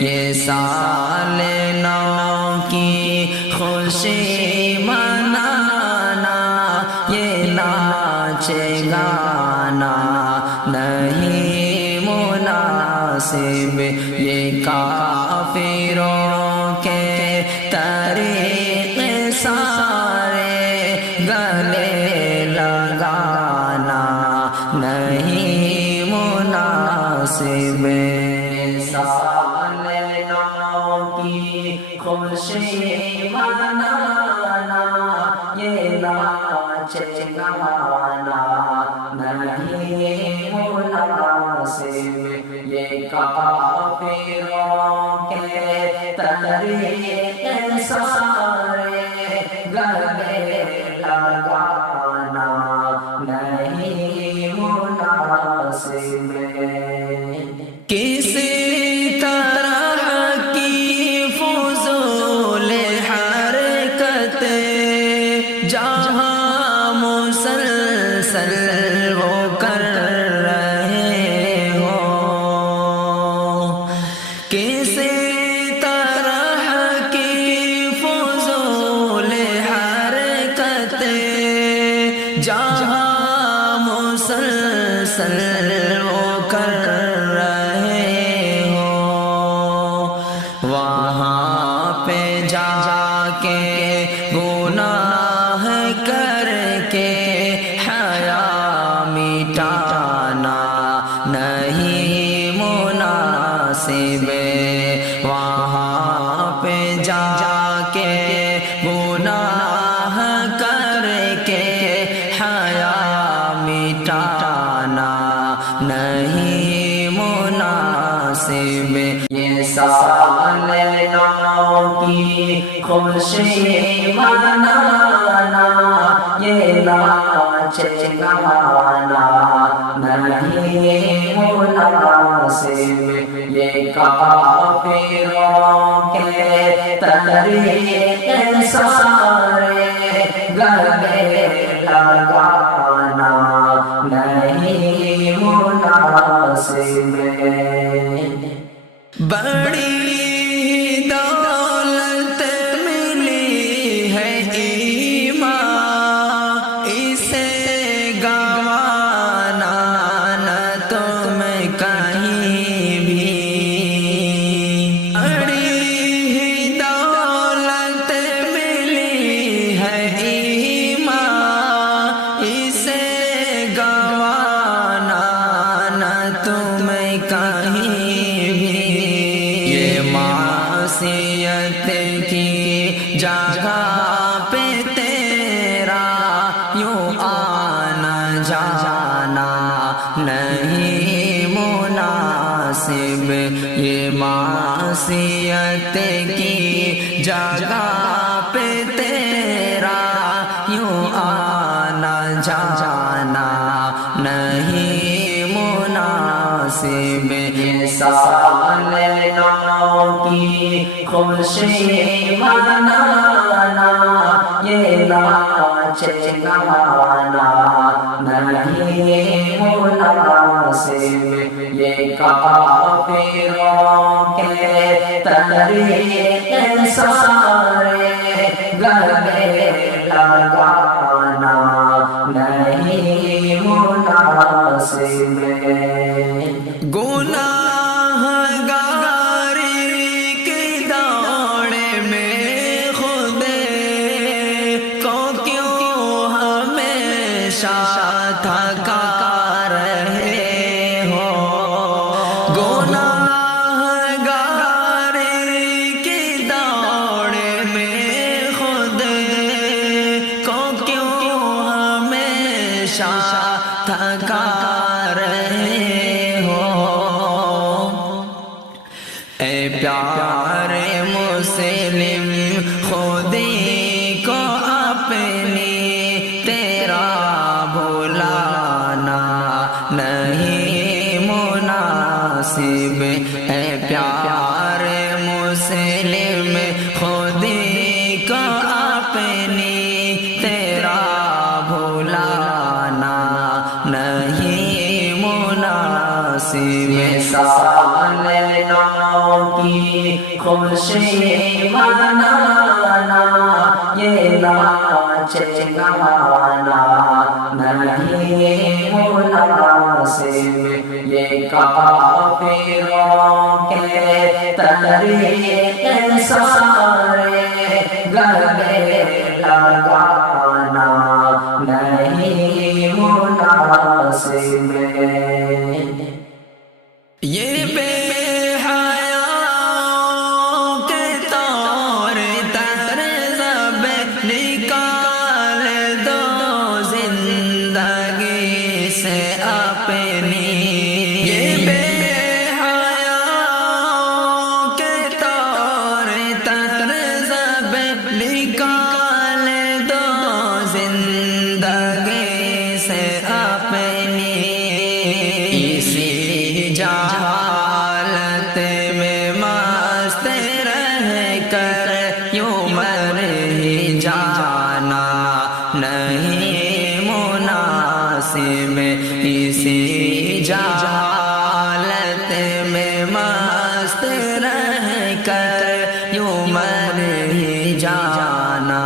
یہ سال نو کی خوشی منانا، یہ ناچ گانا نہیں مناسب، یہ کافروں کے طریقے سارے گلے لگانا نہیں مناسب۔ سال نو کی خوشی منانا، یہ ناچ گانا نہیں مناسب، یہ کافروں کے طریقے سارے گلے لگانا نہیں مناسب۔ کسی طرح کی فضول حرکت جہاں مسلسل وہ کر رہے ہو، کسی طرح کی فضول حرکت جہاں مسلسل وہ کر رہے ہو، وہاں پہ جا کے گناہ کر کے حیا مٹانا نہیں مناسب، وہاں پہ جا کے گناہ کر کے حیا مٹانا نہیں مناسب۔ یہ سال نو کی خوشی منانا، یہ ناچ گانا نہیں مناسب، یہ کافروں کے طریقے سارے گلے لگانا نہیں مناسب۔ بڑی دولت ملی ہے ایمان، اسے گنوانا نہ تم کہیں بھی، بڑی دولت ملی ہے ایمان، اسے گنوانا نہ تم کہیں بھی، یہ معصیت کی جگہ پہ تیرا یوں آنا جانا نہیں مناسب، یہ معصیت کی جگہ پہ تیرا یوں آنا جانا نہیں مناسب۔ یہ سال نو کی خوشی منانا، یہ ناچ گانا نہیں مناسب، یہ کافروں کے طریقے سارے گلے لگانا نہیں مناسب۔ گناہ گاری کی دوڑ میں خود کو کیوں ہمیشہ تھکا رہے ہو، گناہ گاری کی دوڑ میں خود کو کیوں ہمیشہ تھکا رہے ہو، اے پیارے مسلم خودی کو اپنی تیرا بھلانا نہیں مناسب، اے پیارے مسلم خودی کو اپنی تیرا بھلانا نہیں مناسب۔ سال نو کی کی خوشی منانا یہ ناچ گانا نہیں مناسب، یہ کافروں کے طریقے سارے گلے لگانا نہیں مناسب۔ یہ بے حیاؤں کے طور طرز نکال دو زندگی سے اپنی، یہ بے حیاؤں کے طور طرز نکال دو زندگی سے اپنی، اسی جہالت میں مست رہ کر یوں مر ہی جانا نہیں مناسب، اسی جہالت میں مست رہ کر یوں مر ہی جانا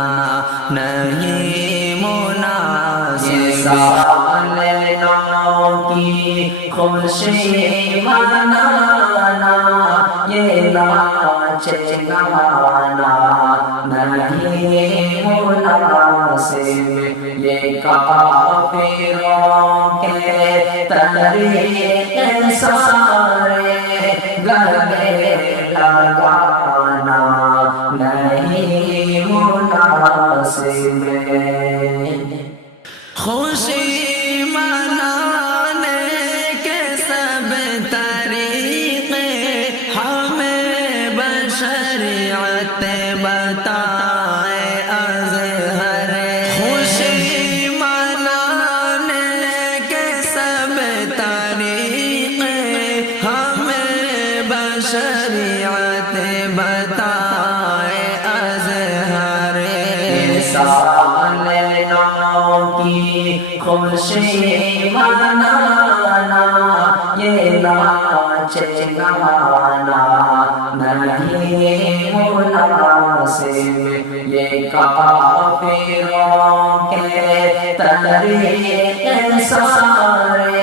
نہیں مناسب۔ کی خوشی منانا یہ ناچ گانا نہیں مناسب، یہ کافروں کے طریقے سارے گلے لگانا نہیں مناسب۔ خوشی منانے کے سب طریقے ہمیں بشریعت بتائے اظہر، خوشی منانے کے سب طریقے ہمیں بشریعت بتائے اظہر، کی خوشی منانا یہ ناچ گانا نہیں مناسب، یہ کافروں کے طریقے سارے